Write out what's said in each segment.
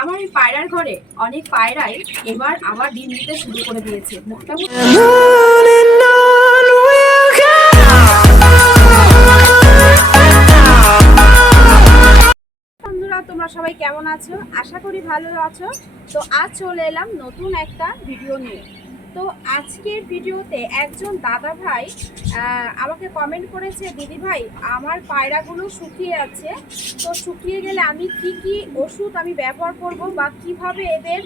আমার এই পায়রার ঘরে অনেক পায়রাই এবার আবার ডিম দিতে শুরু করে দিয়েছে। মোটামুটি বন্ধুরা, তোমরা সবাই কেমন আছো? আশা করি ভালো আছো। তো আজ চলে এলাম নতুন একটা ভিডিও নিয়ে। তো আজকের ভিডিওতে একজন দাদা ভাই আমাকে কমেন্ট করেছে, দিদি ভাই আমার পায়রাগুলো শুকিয়ে আছে, তো শুকিয়ে গেলে আমি কি কি ওষুধ আমি ব্যবহার করব বা কিভাবে এদের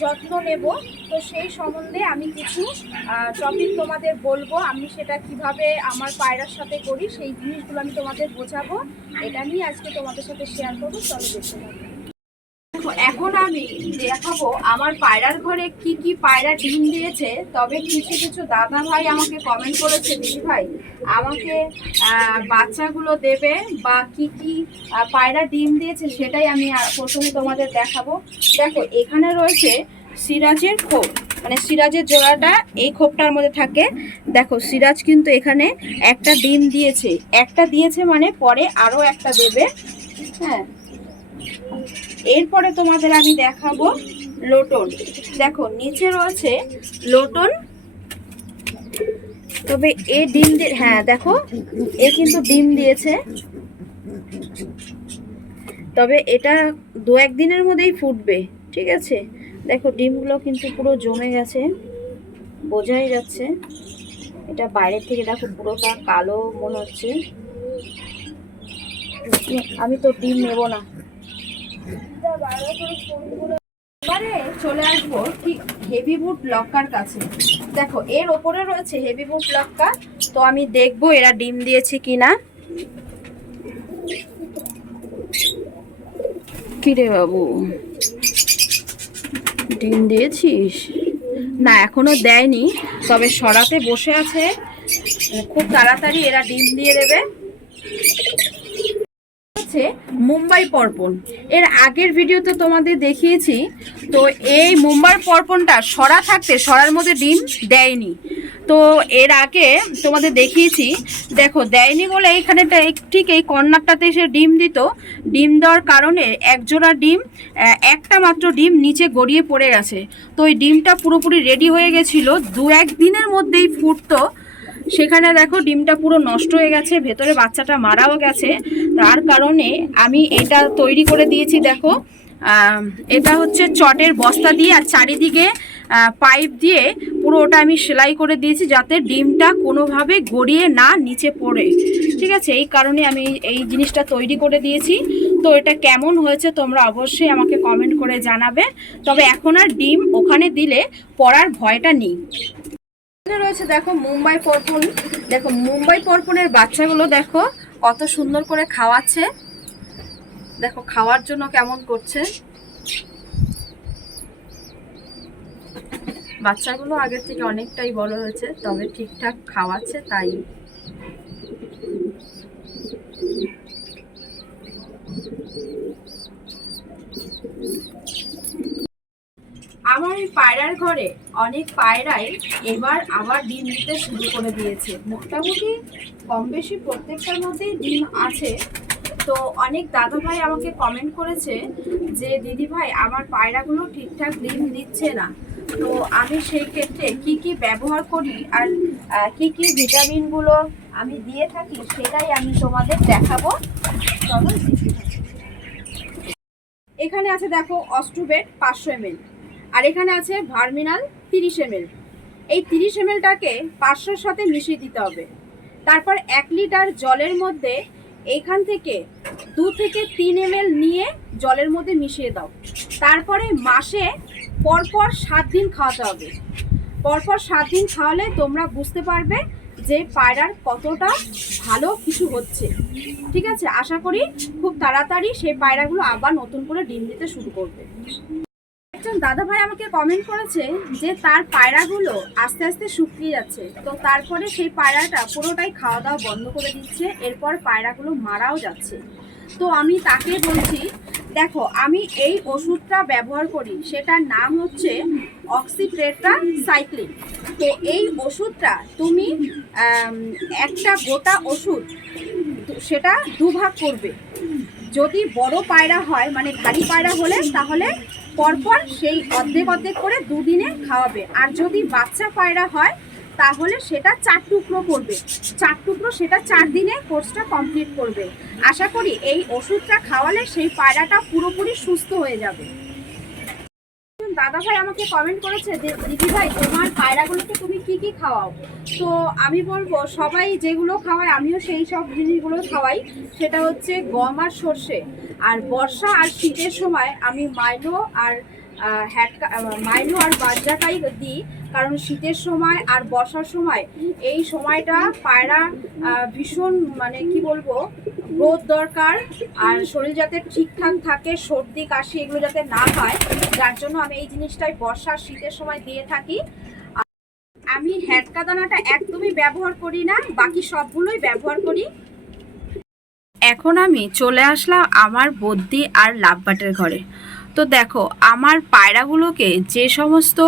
যত্ন নেব। তো সেই সম্বন্ধে আমি কিছু টপিক তোমাদের বলবো, আমি সেটা কিভাবে আমার পায়রার সাথে করি সেই জিনিসগুলো আমি তোমাদের বোঝাবো। এটা নিয়ে আজকে তোমাদের সাথে শেয়ার করবো, চলো দেখতে পাবো। এখন আমি দেখাবো আমার পায়রার ঘরে কি কি পায়রা ডিম দিয়েছে। তবে কিছু কিছু দাদা ভাই আমাকে কমেন্ট করেছে, দিদি ভাই আমাকে বাচ্চাগুলো দেবে বা কি কি পায়রা ডিম দিয়েছে সেটাই আমি প্রথমে তোমাদের দেখাবো। দেখো এখানে রয়েছে সিরাজের খোপ, মানে সিরাজের জোড়াটা এই খোপটার মধ্যে থাকে। দেখো সিরাজ কিন্তু এখানে একটা ডিম দিয়েছে, একটা দিয়েছে মানে পরে আরো একটা দেবে। হ্যাঁ, এরপরে তোমাদের আমি দেখাবো লোটন। দেখো নিচে রয়েছে লোটন, তবে এ ডিম দিয়ে, হ্যাঁ দেখো এ কিন্তু ডিম দিয়েছে, তবে এটা দু একদিনের মধ্যেই ফুটবে। ঠিক আছে, দেখো ডিমগুলো কিন্তু পুরো জমে গেছে, বোঝাই যাচ্ছে। এটা বাইরের থেকে দেখো পুরোটা কালো মনে হচ্ছে। আমি তো ডিম নেব না। এবারে চলে আসবো ঠিক হেভি বুট লক্কার কাছে। দেখো এর ওপরে রয়েছে হেভি বুট লক্কা, তো আমি দেখবো এরা ডিম দিয়েছে কিনা। কিরে বাবু, ডিম দিয়েছিস? না এখনো দেয়নি, তবে সরাতে বসে আছে, খুব তাড়াতাড়ি এরা ডিম দিয়ে দেবে। মুম্বাই পর্পণ, এর আগের ভিডিওতে তোমাদের দেখিয়েছি। তো এই মুম্বাই পর্পণটা সরা থাকতে সরার মধ্যে ডিম দেয়নি, তো এর আগে তোমাদের দেখিয়েছি। দেখো দেয়নি বলে এইখানেটা ঠিক এই কর্নারটাতে সে ডিম দিত, ডিম দেওয়ার কারণে একজোড়া ডিম, একটা মাত্র ডিম নিচে গড়িয়ে পড়ে গেছে। তো ওই ডিমটা পুরোপুরি রেডি হয়ে গেছিলো, দু এক দিনের মধ্যেই ফুটতো, সেখানে দেখো ডিমটা পুরো নষ্ট হয়ে গেছে, ভেতরে বাচ্চাটা মারাও গেছে। তার কারণে আমি এটা তৈরি করে দিয়েছি। দেখো এটা হচ্ছে চটের বস্তা দিয়ে আর চারিদিকে পাইপ দিয়ে পুরো ওটা আমি সেলাই করে দিয়েছি, যাতে ডিমটা কোনোভাবে গড়িয়ে না নিচে পড়ে। ঠিক আছে, এই কারণে আমি এই জিনিসটা তৈরি করে দিয়েছি। তো এটা কেমন হয়েছে তোমরা অবশ্যই আমাকে কমেন্ট করে জানাবে। তবে এখন আর ডিম ওখানে দিলে পড়ার ভয়টা নেই। রয়েছে দেখো মুম্বাই পর্পণ। দেখো মুম্বাই পর্পণের বাচ্চাগুলো দেখো কত সুন্দর করে খাওয়াচ্ছে, দেখো খাওয়ার জন্য কেমন করছে। বাচ্চাগুলো আগের থেকে অনেকটাই বড় হয়েছে, তবে ঠিকঠাক খাওয়াচ্ছে তাই। আমার এই পায়রার ঘরে অনেক পায়রাই এবার আবার ডিম দিতে শুরু করে দিয়েছে। মোটামুটি কম বেশি প্রত্যেকটার মধ্যেই ডিম আছে। তো অনেক দাদা ভাই আমাকে কমেন্ট করেছে যে দিদি ভাই আমার পায়রাগুলো ঠিকঠাক ডিম দিচ্ছে না, তো আমি সেই ক্ষেত্রে কি কি ব্যবহার করি আর কি কি ভিটামিনগুলো আমি দিয়ে থাকি সেটাই আমি তোমাদের দেখাবো। চলো, এখানে আছে দেখো অস্ট্রোবেট 500 ml, আর এখানে আছে ভার্মিনাল 30 ml। এই 30 mlটাকে 500-র সাথে মিশিয়ে দিতে হবে। তারপর 1 লিটার জলের মধ্যে এইখান থেকে 2 থেকে 3 ml নিয়ে জলের মধ্যে মিশিয়ে দাও। তারপরে মাসে পরপর 7 দিন খাওয়াতে হবে। পরপর 7 দিন খাওয়ালে তোমরা বুঝতে পারবে যে পায়রার কতটা ভালো কিছু হচ্ছে। ঠিক আছে, আশা করি খুব তাড়াতাড়ি সেই পায়রাগুলো আবার নতুন করে ডিম দিতে শুরু করবে। একজন দাদা ভাই আমাকে কমেন্ট করেছে যে তার পায়রাগুলো আস্তে আস্তে শুকিয়ে যাচ্ছে, তো তারপরে সেই পায়রাটা পুরোটাই খাওয়া দাওয়া বন্ধ করে দিচ্ছে, এরপর পায়রাগুলো মারাও যাচ্ছে। তো আমি তাকে বলছি, দেখো আমি এই ওষুধটা ব্যবহার করি, সেটার নাম হচ্ছে অক্সিটেট্রাসাইক্লিন। তো এই ওষুধটা তুমি একটা গোটা ওষুধ সেটা দুভাগ করবে। যদি বড় পায়রা হয় মানে ভারী পায়রা হলে তাহলে পরপর সেই অর্ধেক অর্ধেক করে দুদিনে খাওয়াবে। আর যদি বাচ্চা পায়রা হয় তাহলে সেটা 4 টুকরো করবে, 4 টুকরো সেটা 4 দিনে কোর্সটা কমপ্লিট করবে। আশা করি এই ওষুধটা খাওয়ালে সেই পায়রাটা পুরোপুরি সুস্থ হয়ে যাবে। দাদা ভাই আমাকে কমেন্ট করেছে যে দিদি ভাই তোমার পায়রাগুলোকে তুমি কি কি খাওয়াও? তো আমি বলবো সবাই যেগুলো খাওয়ায় আমিও সেই সব জিনিসগুলো খাওয়াই। সেটা হচ্ছে গম আর সর্ষে। আর বর্ষা আর শীতের সময় আমি মাইলো আর মাইলো আর বাজরাটাই দিই, কারণ শীতের সময় আর বর্ষার সময় এই সময়টা পায়রা ভীষণ মানে কি বলবো গ্রোথ দরকার, আর শরীর যাতে ঠিকঠাক থাকে, সর্দি কাশি এগুলো যাতে না হয়, যার জন্য আমি এই জিনিসটাই বর্ষা শীতের সময় দিয়ে থাকি। আমি হ্যাটকা দানাটা একদমই ব্যবহার করি না, বাকি সবগুলোই ব্যবহার করি। এখন আমি চলে আসলাম আমার বদ্যি আর লাভবাটের ঘরে। তো দেখো আমার পায়রাগুলোকে যে সমস্ত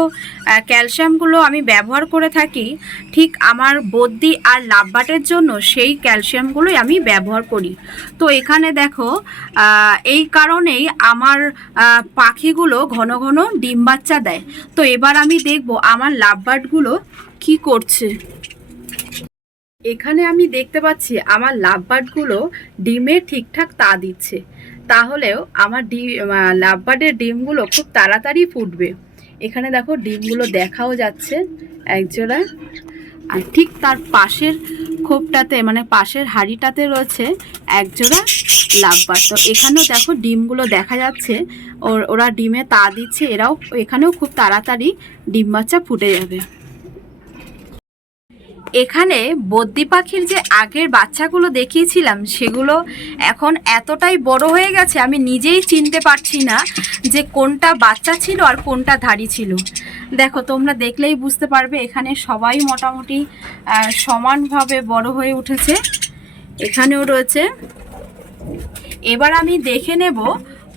ক্যালসিয়ামগুলো আমি ব্যবহার করে থাকি, ঠিক আমার বদ্যি আর লাভবাটের জন্য সেই ক্যালসিয়ামগুলোই আমি ব্যবহার করি। তো এখানে দেখো এই কারণেই আমার পাখিগুলো ঘন ঘন ডিম বাচ্চা দেয়। তো এবার আমি দেখব আমার লাভবার্ডগুলো কি করছে। এখানে আমি দেখতে পাচ্ছি আমার লাভবার্ডগুলো ডিমে ঠিকঠাক তা দিচ্ছে, তাহলেও আমার লাভবার্ডের ডিমগুলো খুব তাড়াতাড়ি ফুটবে। এখানে দেখো ডিমগুলো দেখাও যাচ্ছে একজোড়া, আর ঠিক তার পাশের খোপটাতে মানে পাশের হাঁড়িটাতে রয়েছে একজোড়া লাভবার্ড। তো এখানেও দেখো ডিমগুলো দেখা যাচ্ছে, ওরা ডিমে তা দিচ্ছে, এরাও এখানেও খুব তাড়াতাড়ি ডিম বাচ্চা ফুটে যাবে। এখানে বদ্যি পাখির যে আগের বাচ্চাগুলো দেখিয়েছিলাম সেগুলো এখন এতটাই বড় হয়ে গেছে আমি নিজেই চিনতে পারছি না যে কোনটা বাচ্চা ছিল আর কোনটা ধাড়ি ছিল। দেখো তোমরা দেখলেই বুঝতে পারবে এখানে সবাই মোটামুটি সমানভাবে বড় হয়ে উঠেছে, এখানেও রয়েছে। এবার আমি দেখে নেব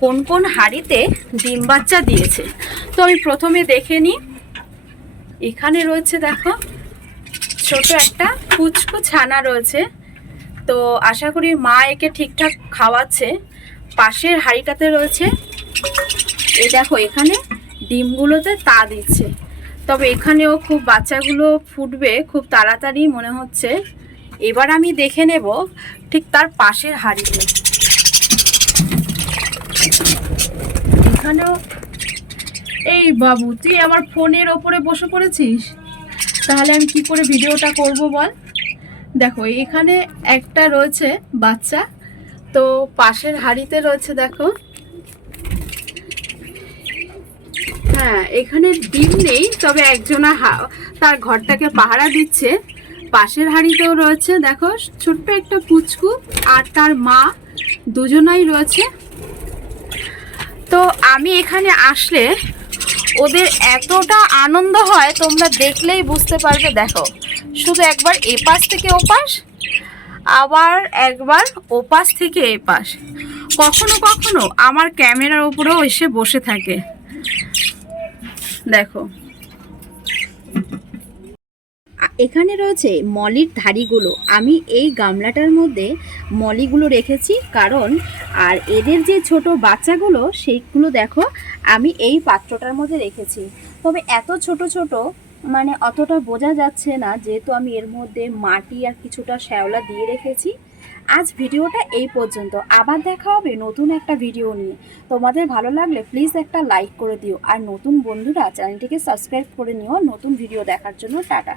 কোন কোন হাঁড়িতে ডিম বাচ্চা দিয়েছে। তো আমি প্রথমে দেখে নিই। এখানে রয়েছে দেখো ছোট একটা কুচকু ছানা রয়েছে, তো আশা করি মা একে ঠিকঠাক খাওয়াচ্ছে। পাশের হাঁড়িটাতে রয়েছে, এই দেখো এখানে ডিমগুলোতে তা দিচ্ছে, তবে এখানেও খুব বাচ্চাগুলো ফুটবে খুব তাড়াতাড়ি মনে হচ্ছে। এবার আমি দেখে নেব ঠিক তার পাশের হাঁড়িতে, এখানেও। এই বাবু তুই আমার ফোনের ওপরে বসে পড়েছিস, তাহলে আমি কি করে ভিডিওটা করব বল। দেখো এখানে একটা রয়েছে বাচ্চা, তো পাশের হাঁড়িতে রয়েছে দেখো। হ্যাঁ এখানে ডিম নেই, তবে একজনা তার ঘরটাকে পাহারা দিচ্ছে। পাশের হাঁড়িতেও রয়েছে দেখো ছোট্ট একটা পুচকু আর তার মা, দুজনাই রয়েছে। তো আমি এখানে আসলে ওদের এতটা আনন্দ হয় তোমরা দেখলেই বুঝতে পারবে। দেখো শুধু একবার এপাশ থেকে ওপাশ, আবার একবার ওপাশ থেকে এপাশ, কখনো কখনো আমার ক্যামেরার উপরেও এসে বসে থাকে। দেখো এখানে রয়েছে মলির ধাড়িগুলো। আমি এই গামলাটার মধ্যে মলিগুলো রেখেছি কারণ, আর এদের যে ছোট বাচ্চাগুলো সেইগুলো দেখো আমি এই পাত্রটার মধ্যে রেখেছি। তবে এত ছোট ছোট মানে অতটা বোঝা যাচ্ছে না, যেহেতু আমি এর মধ্যে মাটি আর কিছুটা শ্যাওলা দিয়ে রেখেছি। আজ ভিডিওটা এই পর্যন্ত, আবার দেখা হবে নতুন একটা ভিডিও নিয়ে। তোমাদের ভালো লাগলে প্লিজ একটা লাইক করে দিও, আর নতুন বন্ধুরা চ্যানেলটিকে সাবস্ক্রাইব করে নিও নতুন ভিডিও দেখার জন্য। টাটা।